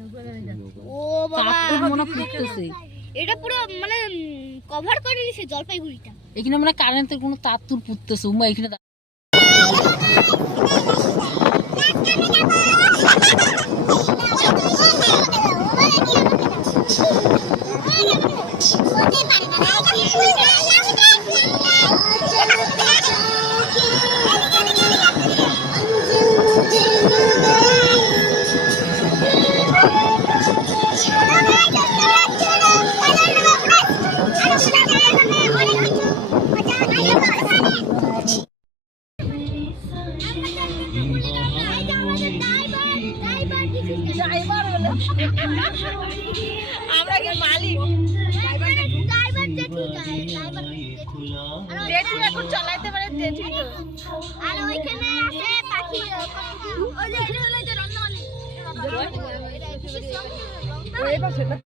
ও বাবা মনে পড়তেছে এটা পুরো মানে কভার করে দিয়েছে জলপাইগুড়িটা। এখানে মানে কারেন্টের কোনো তার তুর পুততেছে উমা এখানে আমরা কি মালিক জেঠু এখন চালাইতে পারে জেঠু তো। আর ওইখানে আছে পাখি ওই যে এটা হলো যে রন্ধনে ওই পাশে না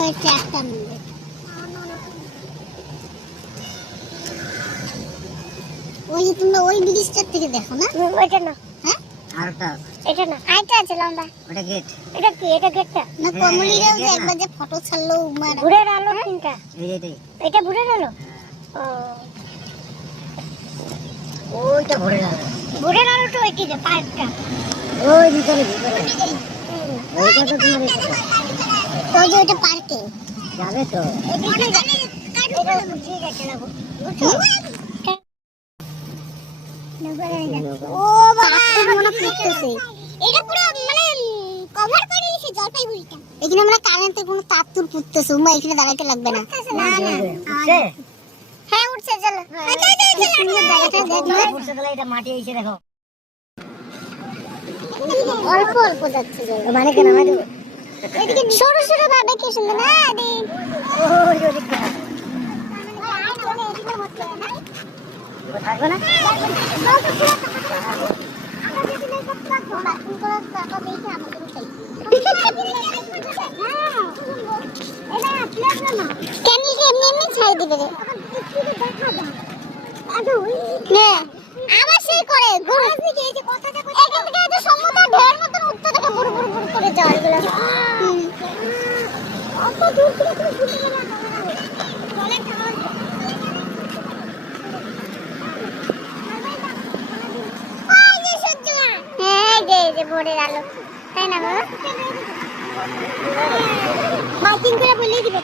ওই চারটা মিলে ওই তুমি ওই ব্রিজটার থেকে দেখো না ওইটা না হ্যাঁ আরটা এটা না আইটা আছে লম্বা ওটা গেট এটা কি এটা গেটটা না কমলিরাও যে একবার যে ফটো ছাড়লো উমার ভুরের আলো তিনটা এইটাই এটা ভুরের আলো ও ওইটা ভুরের আলোটা ওই কি যে পার্কটা ওই ভিতরে ওইটা তো তোমার তো যে ওইটা পার্কে যাবে তো এটা বুঝিয়ে যাচ্ছে না ও বাবা মনে পড়তেছে এটা পুরো মানে কভার করে দিয়েছে জলপাইগুড়িটা। এখানে আমরা কারেন্টের কোনো তার তুর পুততেছে উমা এখানে দাঁড়াতে লাগবে না। না না হ্যাঁ উঠছে চলো উঠছে চলো এটা মাটি এসে দেখো অল্প অল্প যাচ্ছে মানে কেন আমাদের এদিকে সরু সরু ভাবে কি সুন্দর না দেখ ওই ওদিকে এদিকে হচ্ছে না থাকবে না ভোরের আলো তাই না বাবা মাইকিং করে বলে দিবে।